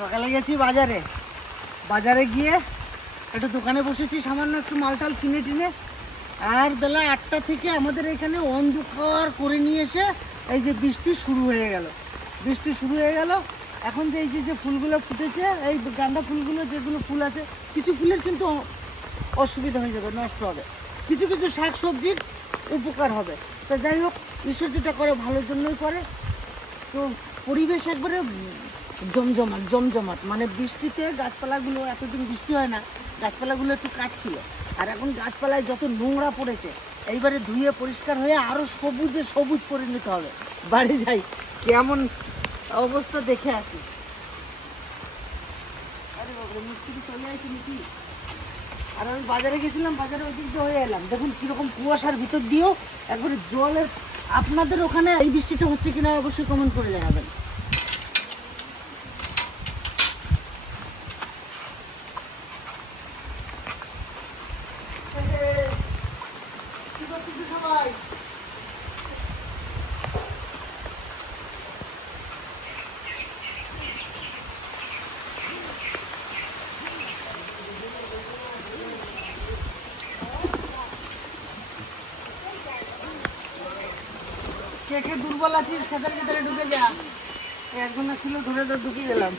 সকালে গেছি বাজারে, বাজারে গিয়ে একটা দোকানে বসেছি, সামান্য একটু মালটাল কিনে টিনে, আর বেলা 8টা থেকে আমাদের এখানে অন্ধকার করে নিয়ে এসে এই যে বৃষ্টি শুরু হয়ে গেল। বৃষ্টি শুরু হয়ে গেল। এখন যে এই যে ফুলগুলো ফুটেছে, এই গাঁদা ফুলগুলো যেগুলো ফুল আছে, কিছু ফুলের কিন্তু অসুবিধা হয়ে যাবে, নষ্ট হবে, কিছু কিছু শাক সবজির উপকার হবে। তা যাই হোক, ঈশ্বর যেটা করে ভালোর জন্যই করে। তো পরিবেশ একবারে জমজমাট জমজমাট, মানে বৃষ্টিতে গাছপালাগুলো, এতদিন বৃষ্টি হয় না, গাছপালাগুলো একটু কাটছিল, আর এখন গাছপালায় যত নোংরা পড়েছে এইবারে ধুয়ে পরিষ্কার হয়ে আরও সবুজে সবুজ পরিণত হবে। বাড়ি যাই, কেমন অবস্থা দেখে আসি। আরে বাবা, মিস্ত্রি চলে আসি নাকি? আর আমি বাজারে গেছিলাম, বাজারে ওই দিক দিয়ে হয়ে এলাম, দেখুন কীরকম কুয়াশার ভিতর দিয়েও একবারে জলের। আপনাদের ওখানে এই বৃষ্টিটা হচ্ছে কিনা অবশ্যই কমেন্ট করে জানাবেন। কে কে দুর্বল আছিস, খেতের ভিতরে ঢুকে যা। একজনা ছিল, ধরে ধরে ঢুকিয়ে গেলাম।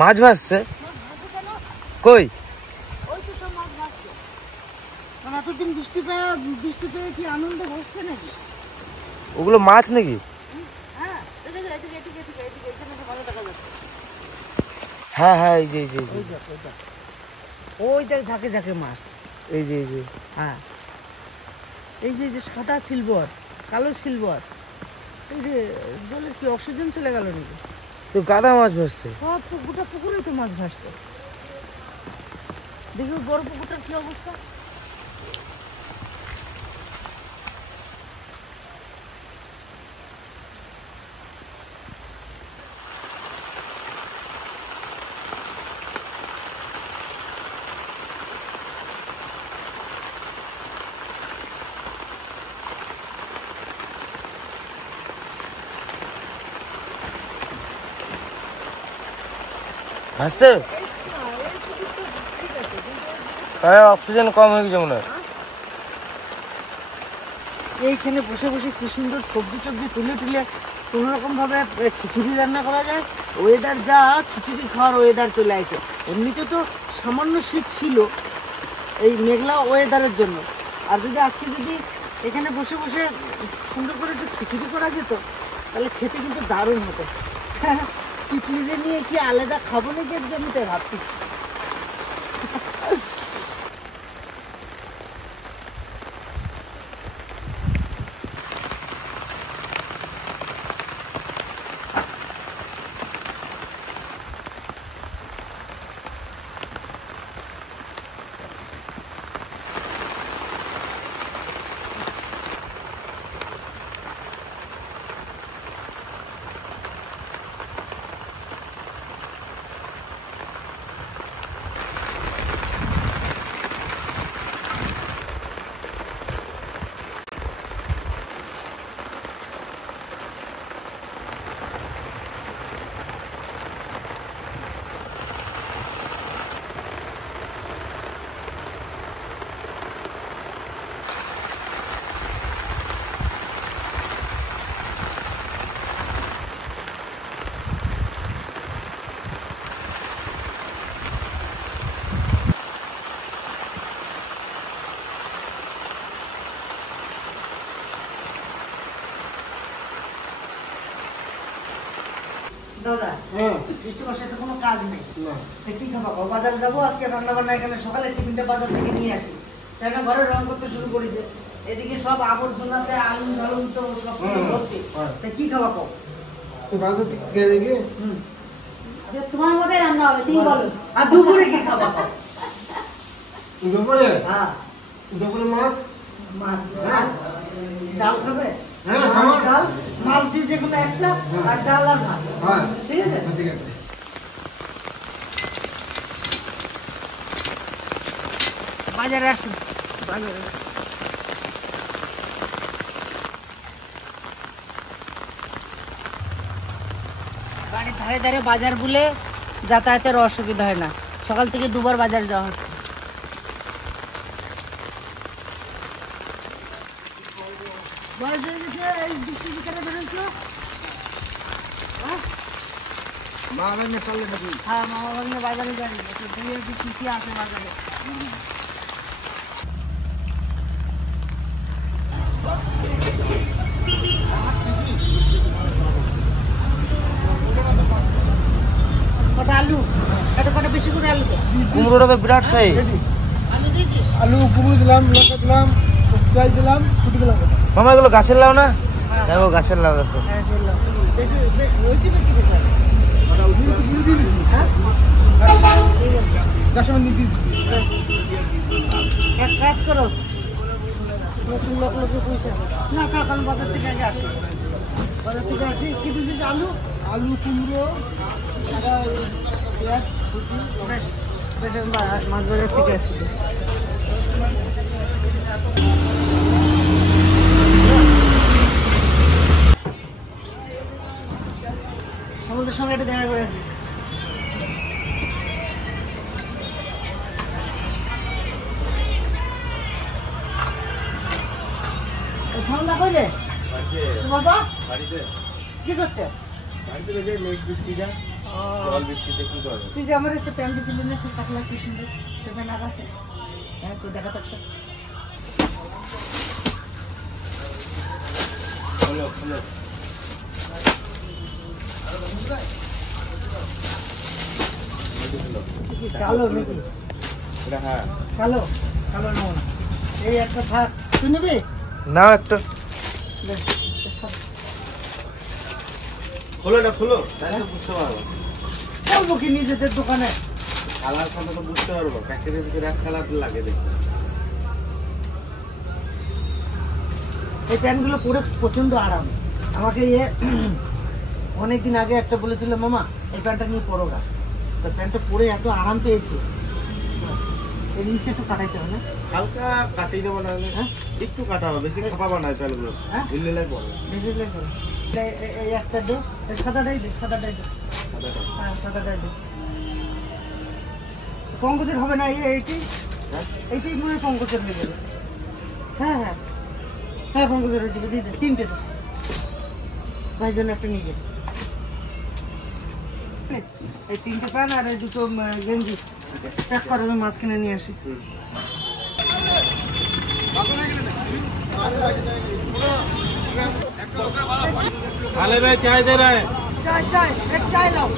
মাছ ভাসছে কই? ওই তো সব মাছ ভাসছে। মানে এতদিন বৃষ্টি পেয়ে কি আনন্দ ভাসছে নাকি? ওগুলো মাছ নাকি? হ্যাঁ, এদিকে এদিকে এদিকে এদিকে এদিকে, এখানে তো ভালো দেখা যাচ্ছে। হ্যাঁ হ্যাঁ, এই যে এই যে ওই দেখ ঝাঁকে ঝাঁকে মাছ। এই যে এই যে হ্যাঁ, এই যে যে সাদা সিলভার, কালো সিলভার, এই যে জলের কি অক্সিজেন চলে গেল নাকি? তো গাদা মাছ ভাসছে। সব পুকুরটা, পুকুরে তো মাছ ভাসছে। দেখি বড় পুকুরটার কি অবস্থা। ভাসছে, তাহলে অক্সিজেন কম হয়ে গেছে মনে হয়। এইখানে বসে বসে কি সুন্দর সবজি টবজি তুলে তুলে কোনো রকম ভাবে খিচুড়ি রান্না করা যায়। ওয়েদার যা, খিচুড়ি খাওয়ার ওয়েদার চলে আসছে। এমনিতে তো সামান্য শীত ছিল এই মেঘলা ওয়েদারের জন্য, আর যদি আজকে যদি এখানে বসে বসে সুন্দর করে একটু খিচুড়ি করা যেত, তাহলে খেতে কিন্তু দারুণ হতো। পিপলিরে নিয়ে কি আলাদা খাবো নাকি আমি তাই ভাবতেছি। দাদা, বৃষ্টি বর্ষাতে কোনো কাজ নেই, কি খাবো? বাজারে যাবো আজকে, রান্না বান্না এখানে সকালে টিফিনটা বাজার থেকে নিয়ে আসি, তাই না? ঘরে রং করতে শুরু করেছে, এদিকে সব আবর্জনাতে আলু ঢালুন তো সব ভর্তি। তা কি খাওয়া কম বাজার থেকে দেখি? তোমার মতো রান্না হবে, তুমি বলো। আর দুপুরে কি খাবা? দুপুরে? হ্যাঁ, দুপুরে মাছ। মাছ? হ্যাঁ। ডাল খাবে? ডাল, মাছ দিয়ে যেগুলো একটা, আর ডাল আর ভাত, ঠিক আছে? বাজারে আসুন, বাজারে। ধারে ধারে বাজার বলে যাতায়াতের অসুবিধা হয় না। সকাল থেকে দুবার বাজার যাওয়া হচ্ছে। বয়স হয়ে গেছে, এই বৃষ্টির ভিতরে বেরোচ্ছ? মা বাগানে চললে নাকি? হ্যাঁ, মামা বাগানে বাজারে যাবি, একটু দিয়ে কি কি আছে বাজারে। কটা আলু, কটা বেশি করে আলু দে। কুমড়োটা তো বিরাট সাইজ। আলু দিয়েছিস? আলু কুমড়ো দিলাম, লঙ্কা দিলাম, পেঁয়াজ দিলাম, ছুটি দিলাম। মামা এগুলো গাছের লাউ না? দেখো গাছের লাউ দেখো। হ্যাঁ, চললাম। বেশি হয়েছে নাকি বেশি? হ্যাঁ? এক কাজ করো, নতুন লোক লোকে পয়সা না কারণ বাজার থেকে আগে আসি। বাজার থেকে আসি কি দিয়েছিস? আলু, আলু কুমড়ো পেঁয়াজ ছুটি। বেশ বেশ, মাছ বাজার থেকে আসি। সমুদ্রের সঙ্গে একটা দেখা করে আসি। সন্ধ্যা কই রে তোমার বাবা? কি করছে? তুই যে আমার একটা প্যান্ট দিছিলি না, সে পাতলা কি সুন্দর, সে প্যান্ট আর আছে? হ্যাঁ, তুই দেখা তো একটা। কালো নাকি? কালো কালো নেবো না, এই একটা থাক। তুই নিবি? নাও একটা। বেশ, বেশ, সব। খোলো না, খোলো, তাহলে তো বুঝতে পারবো। বলবো কি নিজেদের দোকানে? কালার ফটো তো বুঝতে পারবো, প্যাকেটের ভিতরে এক কালার লাগে দেখো। এই প্যান্টগুলো পরে প্রচন্ড আরাম। আমাকে অনেকদিন আগে একটা বলেছিল, মামা এই প্যান্টটা নিয়ে পরো গা। তো প্যান্টটা পরে এত আরাম পেয়েছি। এর নিচে একটু কাটাইতে হবে না? হালকা কাটিয়ে দেবো না হলে? হ্যাঁ, একটু কাটাবো, বেশি খাপা বানায় প্যালগুলো। হ্যাঁ? ঢিলে পড়ে। দেখে লে করো। এই একটা দে, এই সাদাটাই দে, সাদাটাই দে। হ্যাঁ, সাদাটাই দে। পঙ্কজের হবে না? এইটি এইটাই মনে হয় পঙ্কজের হয়ে যাবে। হ্যাঁ হ্যাঁ হ্যাঁ, পঙ্কজের হয়ে যাবে। দিয়ে দে, তিনটে দে। ভাই জন্য একটা নিয়ে যাবে। এই তিনটে প্যান্ট আর এই দুটো গেঞ্জি প্যাক করে আমি মাছ কিনে নিয়ে আসি। আলে ভাই চাই দে রে। চাই চাই, এক চাই লাও।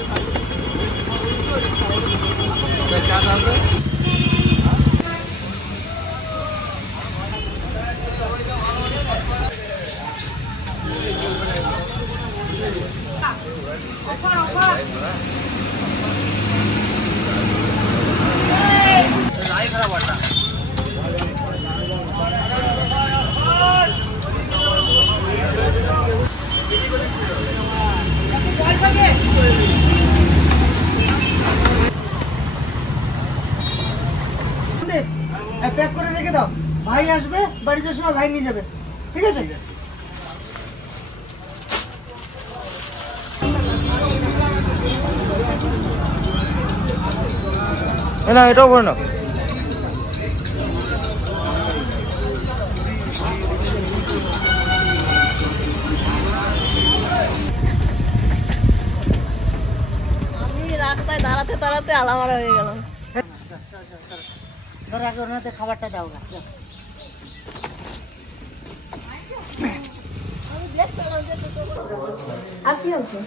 প্যাক করে রেখে দাও, ভাই আসবে, বাড়ি যাওয়ার সময় ভাই নিয়ে যাবে। ঠিক আছে? না এটাও করে না। আমি রাস্তায় দাঁড়াতে দাঁড়াতে আলামারা হয়ে গেলাম। ধর আগে ওনাতে খাবারটা দাও না। আর কি আছে?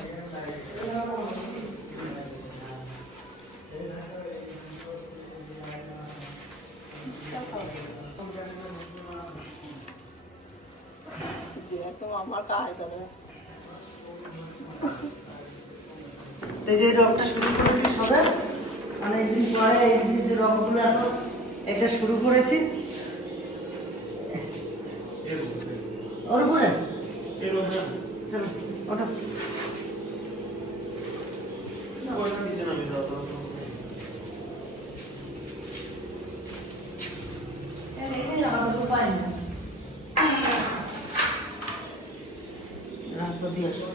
এই যে রকটা শুরু করেছি সবে, অনেকদিন পরে এই যে রকগুলো এখন এটা শুরু করেছি। ওর উপরে চলো ওটা দিয়ে আসো।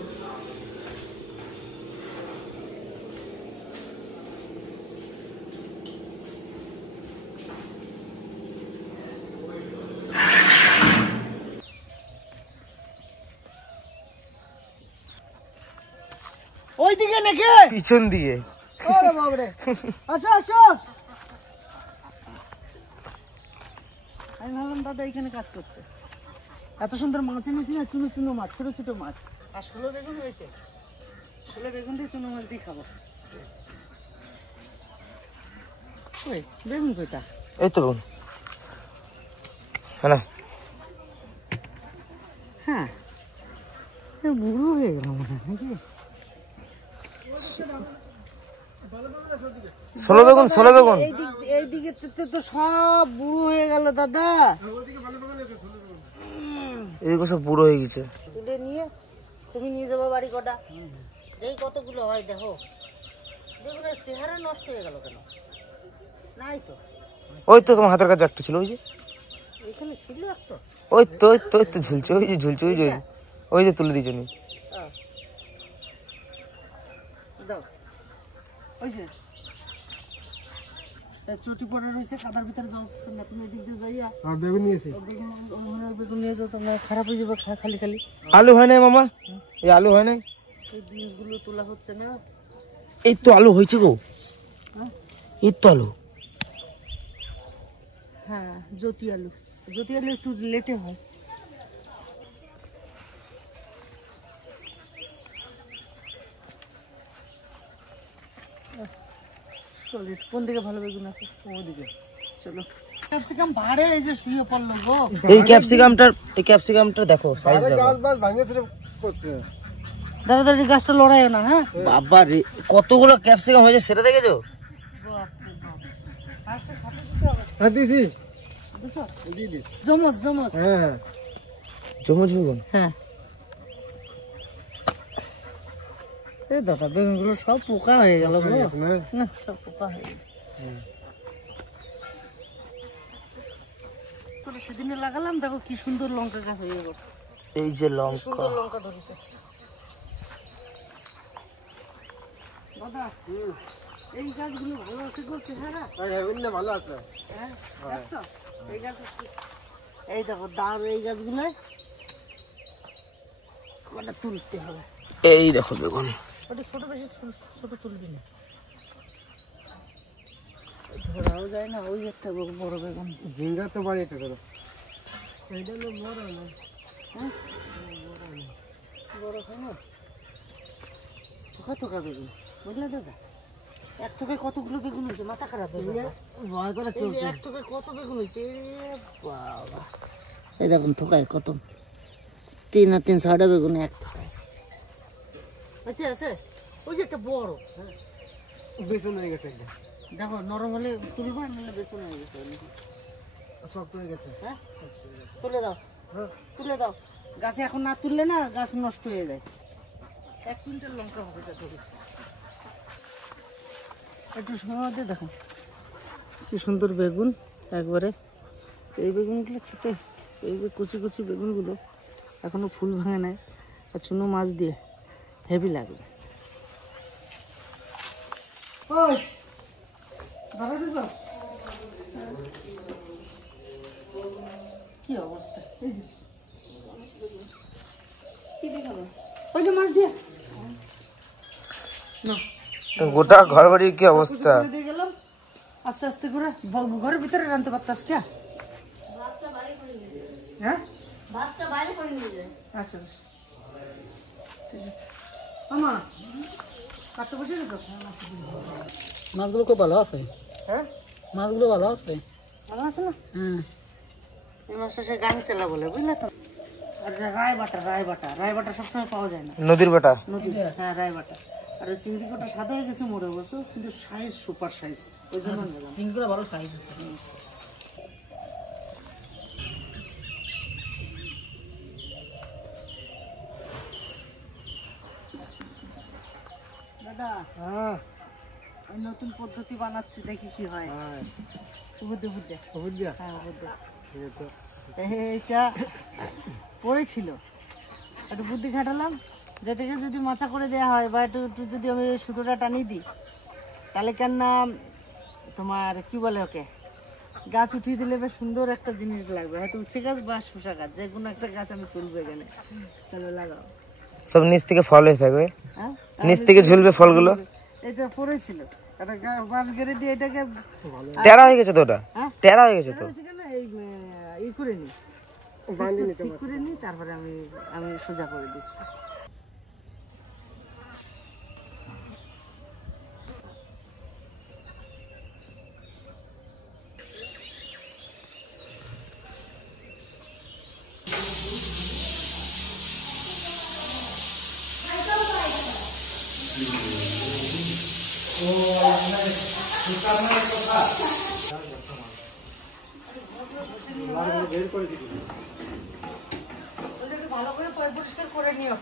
ওইদিকে নাকি? পিছন দিয়ে। ওরে বাবারে, আচ্ছা আচ্ছা। আমি ভাবলাম দাদা এখানে কাজ করছে। এত সুন্দর মাছ এনেছি না, চুনো চুনো মাছ, ছোট ছোট মাছ। আর 16 বেগুন হয়েছে, 16 বেগুন দিয়ে চুনো মাছ দিয়ে খাবো। ওই বেগুন কোথা? এই তো বেগুন। হ্যাঁ হ্যাঁ, বুড়ো হয়ে গেল মনে হয় নাকি? 16 বেগুন, 16 বেগুন। এইদিকে তো সব বুড়ো হয়ে গেল দাদা। এদিকে সব বুড়ো হয়ে গেছে। তুলে নিয়ে তুমি নিয়ে যাবো বাড়ি কটা। এই কতগুলো হয় দেখো। বেগুনের চেহারা নষ্ট হয়ে গেল কেন? নাই তো। ওই তো তোমার হাতের কাছে একটা ছিল, ওই যে এখানে ছিল একটা। ওই তো ঝুলছে, ওই যে ঝুলছে, ওই যে তুলে দিয়েছো নি। দাও ওই যে চটি পড়ে রয়েছে কাদার ভিতরে, যাচ্ছে না তুমি এদিক দিয়ে যাইয়া। বেগুন নিয়েছি, বেগুন নিয়ে যাও, তোমার খারাপ হয়ে যাবে খালি খালি। আলু হয় নাই মামা? এই আলু হয় নাই? এই বীজগুলো তোলা হচ্ছে না। এই তো আলু হয়েছে গো। এই তো আলু। হ্যাঁ, জ্যোতি আলু। জ্যোতি আলু একটু লেটে হয়। কোন দিকে ভালো বেগুন আছে? ওদিকে চলো। ক্যাপসিকাম ভাড়ে এই যে শুয়ে পড়লো গো। এই ক্যাপসিকামটা দেখো সাইজ দেখো। দাঁড়াতাড়ি গাছটা লড়াইও না। হ্যাঁ বাবা রে, কতগুলো ক্যাপসিকাম হয়েছে সেটা দেখেছো? জমজ জমজ। জমজ বেগুন। হ্যাঁ, এই দাদা বেগুন গুলো সব পোকা হয়ে গেল গো। না, সব পোকা হয়ে গেল। সেদিনে লাগালাম, দেখো কি সুন্দর লঙ্কা গাছ হয়ে গেছে। এই যে লঙ্কা, সুন্দর লঙ্কা ধরেছে দাদা। এই গাছগুলো ভালো আছে গো চেহারা? ভালো আছে। হ্যাঁ, দেখছো? এই গাছ এই দেখো দাঁড়, এই গাছগুলো কটা তুলতে হবে। এই দেখো বেগুন। ওটা ছোট, বেশি ছোট তুলবি না, ধরাও যায় না। ওই একটা বড় বেগুন। ঝিঙ্গা তো বাড়ি এটা ধরো। এইটা হলো বড় না? হ্যাঁ, বড় হয় না। থোকা থোকা বেগুন, বুঝলে দাদা? এক থোকায় কতগুলো বেগুন হয়েছে, মাথা খারাপ হয়ে গেল। ভয় করে চলছে। এক থোকায় কত বেগুন হয়েছে বাবা। এই দেখুন থোকায় কত, 3 আর 3 6টা বেগুন এক থোকায়। আচ্ছা আছে, ওই যে একটা বড় বেসন হয়ে গেছে একটা। দেখো, নরম হলে তুলবো, নাহলে বেসন হয়ে গেছে। শক্ত হয়ে গেছে। হ্যাঁ, তুলে দাও, তুলে দাও। গাছে এখন না তুললে না গাছ নষ্ট হয়ে যায়। 1 কুইন্টাল লঙ্কা হবে যা ধরেছে। একটু সময় দিয়ে দেখো কি সুন্দর বেগুন একবারে। এই বেগুনগুলো খেতে, এই যে কুচি কুচি বেগুনগুলো এখনো ফুল ভাঙে নাই, আর চুনো মাছ দিয়ে হেভি লাগবে। ওই দাঁড়া দিছ, কি অবস্থা? এই যে কি দেখাবো, ওই যে মাছ দিয়ে না গোটা ঘর বাড়ির কি অবস্থা। দিয়ে গেলাম আস্তে আস্তে করে। ঘরের ভিতরে রানতে পারতাস কে? হ্যাঁ, আচ্ছা বেশ, ঠিক আছে। মামা কাটতে বসে গেছো? মাছগুলো খুব ভালো আছে। হ্যাঁ, মাছগুলো ভালো আছে। ভালো আছে না? এই মাছটা সে গাং চেলা বলে, বুঝলে তো? আর রায় বাটা, রায় বাটা সবসময় পাওয়া যায় না। নদীর বেটা। নদী, হ্যাঁ রায় বাটা। আর ওই চিংড়ি কটা সাদা হয়ে গেছে মরে বসো, কিন্তু সাইজ সুপার সাইজ, ওই জন্য নিলাম। চিংড়িগুলো ভালো সাইজ। দাদা, আমি নতুন পদ্ধতি বানাচ্ছি, দেখি কি হয়। বুদ্ধি বুদ্ধি, হ্যাঁ বুদ্ধি। এইটা পড়েছিল, একটু বুদ্ধি খাটালাম। যেটাকে যদি মাচা করে দেওয়া হয়, বা একটু একটু যদি আমি সুতোটা টানিয়ে দিই, তাহলে কেন না তোমার কি বলে ওকে, গাছ উঠিয়ে দিলে বেশ সুন্দর একটা জিনিস লাগবে। হয়তো উচ্ছে গাছ বা শসা গাছ, যে কোনো একটা গাছ আমি তুলবো এখানে। তাহলে লাগাও। সব নিচ থেকে ফল হয়ে থাকবে, হ্যাঁ নিচ থেকে ঝুলবে ফলগুলো। এটা পড়েছিল, এটা বাঁশ গেড়ে দিয়ে এটাকে টেরা হয়ে গেছে তো, ওটা হ্যাঁ? টেরা হয়ে গেছে তো। কেন এই করে নি, ঠিক করে নি, তারপরে আমি সোজা করে দিচ্ছি। ভালো করে পয় পরিষ্কার করে নিও,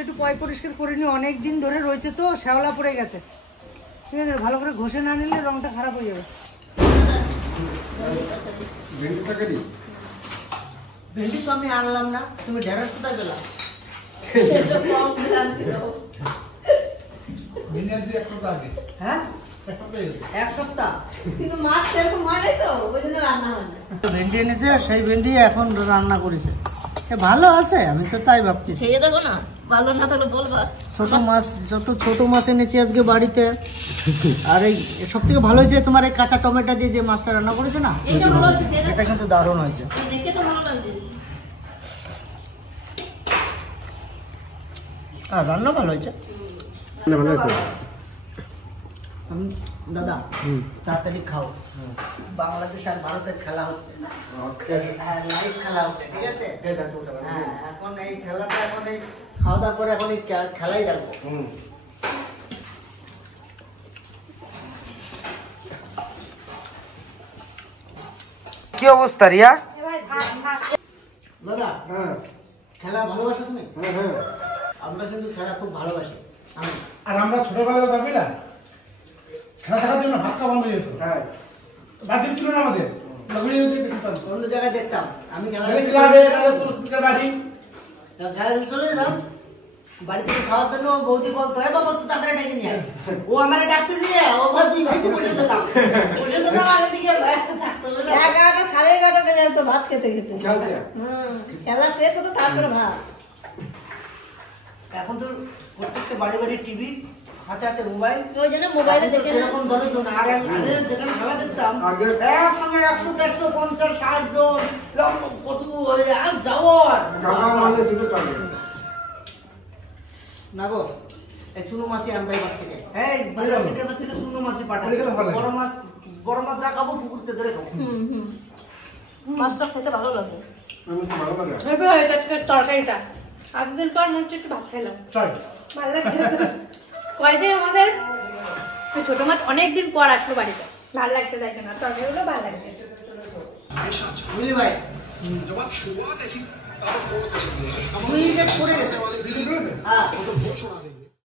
একটু পয় পরিষ্কার করে নিও, অনেক দিন ধরে রয়েছে তো, শ্যাওলা পড়ে গেছে। ঠিক আছে, ভালো করে ঘষে না নিলে রংটা খারাপ হয়ে যাবে। ভেন্ডি তো আমি আনলাম না, তুমি ঢেঁড়স কোথায় পেলা? হ্যাঁ, এক সপ্তাহ কিন্তু মাছ সেরকম হয় নাই তো, ওই জন্য রান্না হয় না। ভেন্ডি এনেছে, সেই ভেন্ডি এখন রান্না করেছে। ভালো আছে, আমি তো তাই ভাবছি। খেয়ে দেখো না, ভালো না থাকলে বলবা। ছোট মাছ, যত ছোট মাছ এনেছি আজকে বাড়িতে। আর এই সব থেকে ভালো হয়েছে তোমার এই কাঁচা টমেটো দিয়ে যে মাছটা রান্না করেছে না, এটা ভালো হচ্ছে, এটা কিন্তু দারুণ হয়েছে। দেখে তো ভালো লাগছে। আর রান্না ভালো হয়েছে। দাদা তাড়াতাড়ি খাও, বাংলাদেশ আর ভারতের খেলা হচ্ছে, হ্যাঁ লাইভ খেলা হচ্ছে, ঠিক আছে? হ্যাঁ, এখন এই খেলাটা, এখন এই খাওয়া দাওয়ার পরে এখন এই খেলাই দেখবো। কি অবস্থা রিয়া? দাদা খেলা ভালোবাসো তুমি? আমরা কিন্তু খেলা খুব ভালোবাসি। আর আমরা ছোটবেলায় যাবি না, খেলা দেখার জন্য ভাত খাওয়া বন্ধ হয়ে যেত। বাড়ি ছিল না আমাদের, অন্য জায়গায় দেখতাম আমি খেলা চলে যেতাম বাড়ি থেকে খাওয়ার জন্য। বৌদি বলতো, এ বাবা তুই তাড়াতাড়ি ডেকে নিয়ে আয়। ও আমার ডাকতে দিয়ে ও দুই ভাই তো বসে যেতাম, আর এদিকে থাকতো। 11টা, 11:30 বেজে যেত ভাত খেতে খেতে। খেলা শেষ হতো, তারপরে ভাত। এখন তো প্রত্যেকটা বাড়ি বাড়ি টিভি, হাতে হাতে মোবাইল, ওই জন্য মোবাইলে দেখে না। সেরকম ধরে জন। আর আগে যেখানে খেলা দেখতাম একসঙ্গে 100, 150, 50, 60 জন কত আর যাওয়ার না গো। এই চুনো মাছি আনবে এবার থেকে, এই বাজার থেকে এবার থেকে চুনো মাছি পাঠাবে। বড় মাছ যা খাবো পুকুরতে ধরে খাবো। মাছটা খেতে ভালো লাগে। তরকারিটা এতদিন পর মনে হচ্ছে একটু ভাত খাইলাম, ভালো লাগছে। কয়েকদিন আমাদের ছোট মাছ অনেকদিন পর আসলো বাড়িতে, ভালো লাগছে, দেখে না তরকারিগুলো ভালো লাগছে। বুঝলি ভাই, তুই যে পড়ে গেছে, হ্যাঁ